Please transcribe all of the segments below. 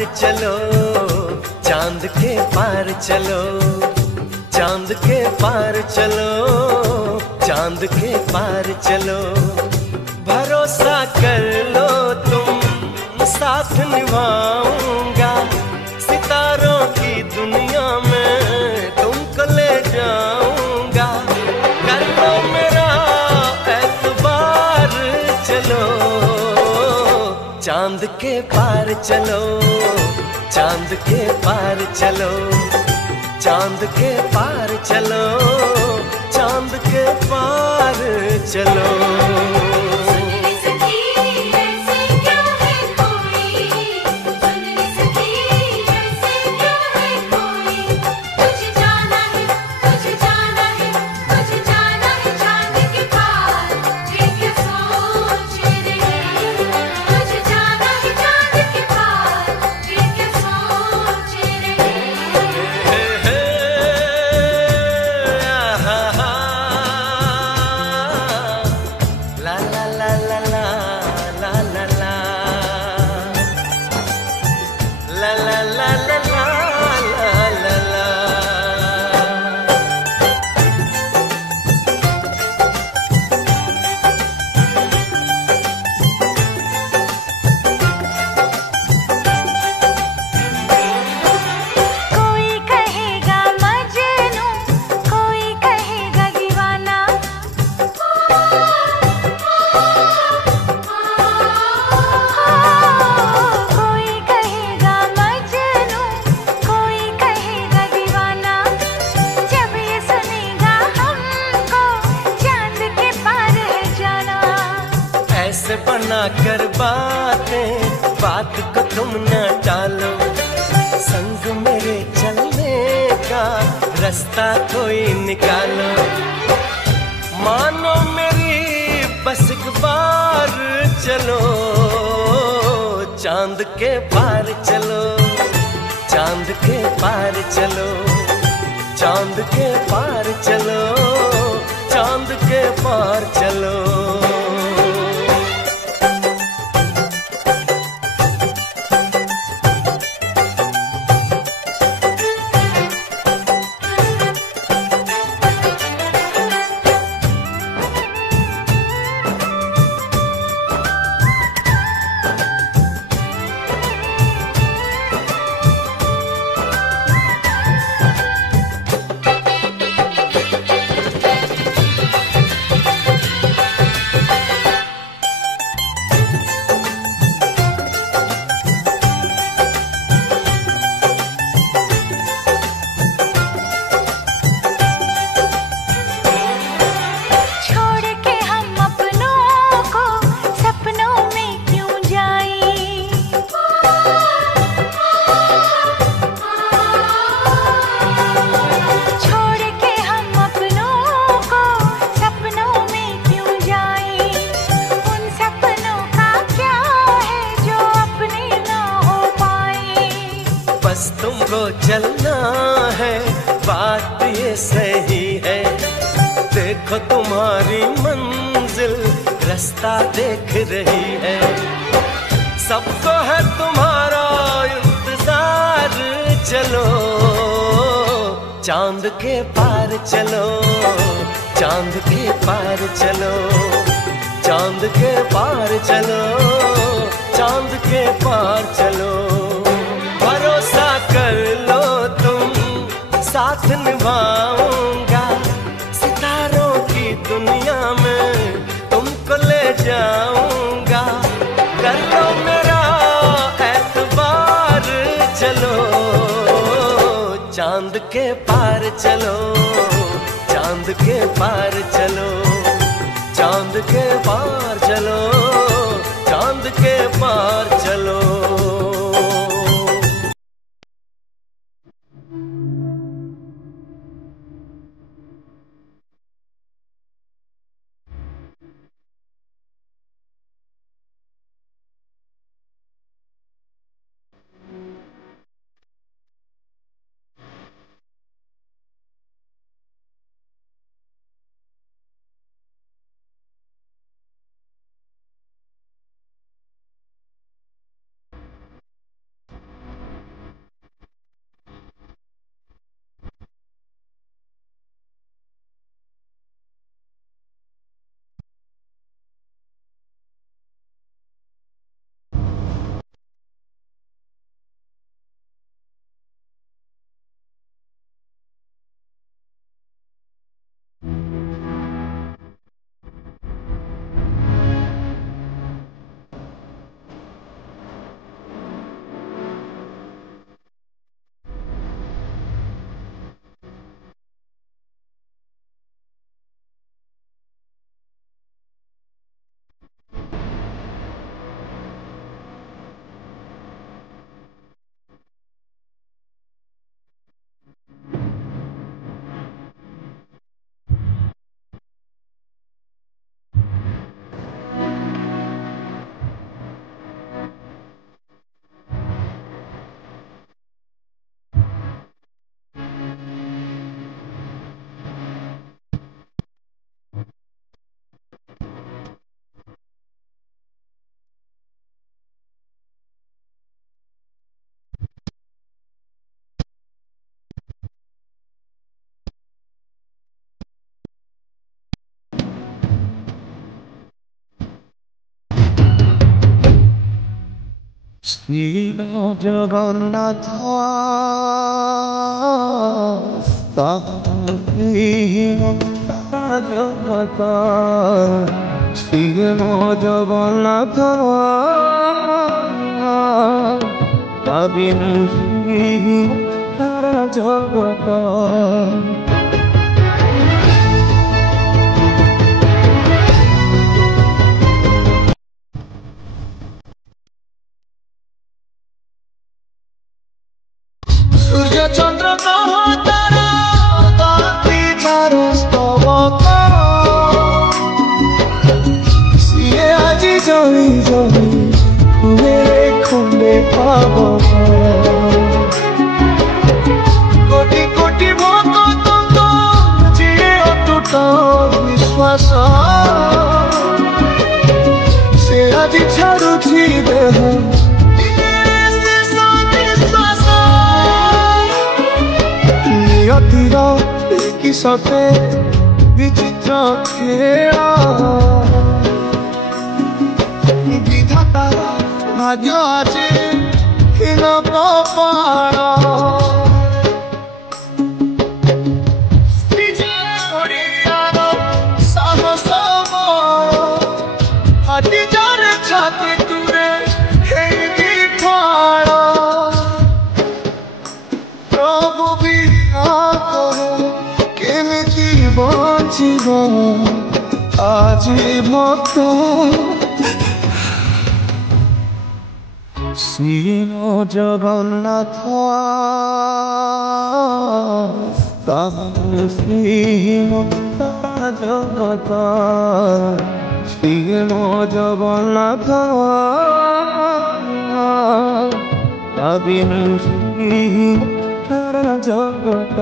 पार चलो, चांद के पार चलो, चांद के पार चलो, चांद के पार चलो। भरोसा कर लो तुम, साथ निभाऊंगा, सितारों की दुनिया में तुमको ले जाऊंगा। कर लो मेरा एतबार चलो, चांद के पार चलो, चांद के पार चलो, चांद के पार चलो, चांद के पार चलो। बना कर बात को तुम न टालो, संग मेरे चलने का रास्ता कोई निकालो। मानो मेरी बस एक बार चलो, चांद के पार चलो, चांद के पार चलो, चांद के पार चलो, चांद के पार चलो। तुमको चलना है, बात ये सही है। देखो तुम्हारी मंजिल रास्ता देख रही है, सबको है तुम्हारा इंतजार। चलो चांद के पार चलो, चांद के पार चलो, चांद के पार चलो, चांद के पार चलो। भरोसा कर लो तुम, साथ निभाऊंगा, सितारों की दुनिया में तुमको ले जाऊंगा। कर लो मेरा एतबार चलो, चांद के पार चलो, चांद के पार चलो, चांद के पार चलो, चांद के पार चलो। জগন্নাথ জগত শ্রী জগন্নাথ জগত সূর্য চন্দ্র গ্রহ তারা তারি তারো স্তবক সিয়ে আজি জমি জমি মেরে খুলে পাব কোটি কোটি ভক্ত যিয়ে অটুট বিশ্বাস সে আজি ছাড়ুছি দেহ নিয়তির কিসতে বিচিত্র খেলা বিধাতার ভাগ্য আছে হীন কপাল সাহস হাতি যার ছাতি তুরে হেই ফল প্রভু কেমিতি বঞ্চিব আজি ভক্ত শ্রী জগন্নাথ শ্রী জগত শ্রী জগন্নাথ জগত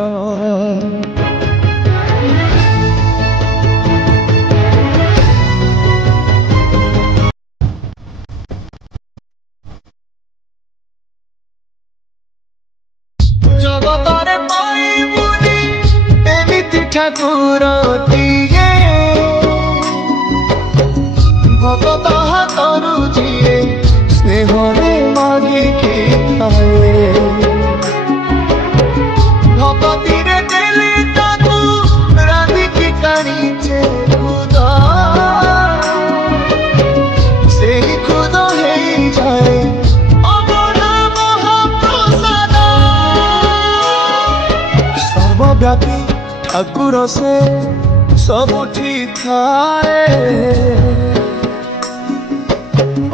জগতরে পাইবুনি এমিতি ঠাকুর দিয়ে ভগত হাতরু যিয়ে স্নেহরে মাগিকি খায়ে ভগতিরে দেলে তাকু রাধিকি কানিছে খুদ সেই খুদ হেই যায় সর্বব্যাপী ঠাকুর সে সবুঠি থাকে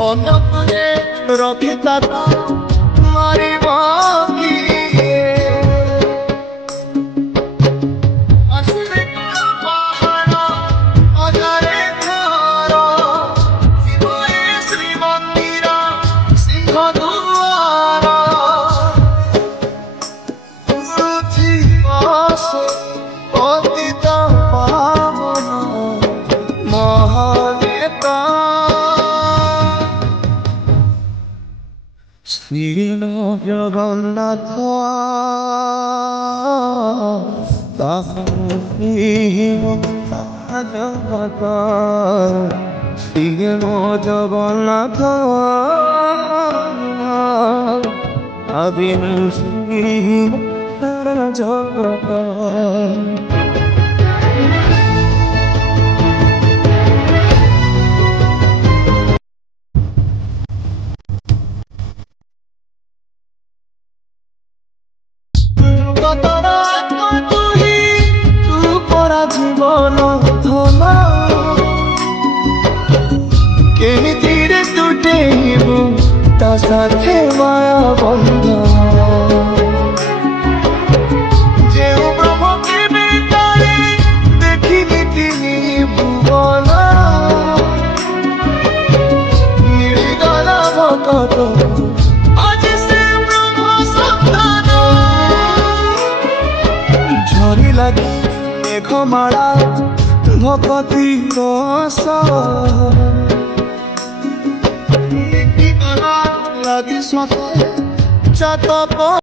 অন্নপূজে রক্ষে তাতা মারিব কিয়ে আসলে পাহাড় অজারে ঘর শিবয়ে শ্রীমন্দির সিংহ দুয়ার পতিত পাবন মহানেতা শ্রী জগন্নাথ জগত শ্রী জগন্নাথ শ্রী জগত জীবন ধন কেমিতিরে তুটেইবু তা সাথে মায়া বন্ধ যেও ব্রহ্মকে বেতারে দেখিনি তিনি ভুবন নিড়িগলা ভকত আজি সে ব্রহ্ম সন্তান ঝরি লাগি মেঘমালা ভকতি রস লাগি সতে চাতক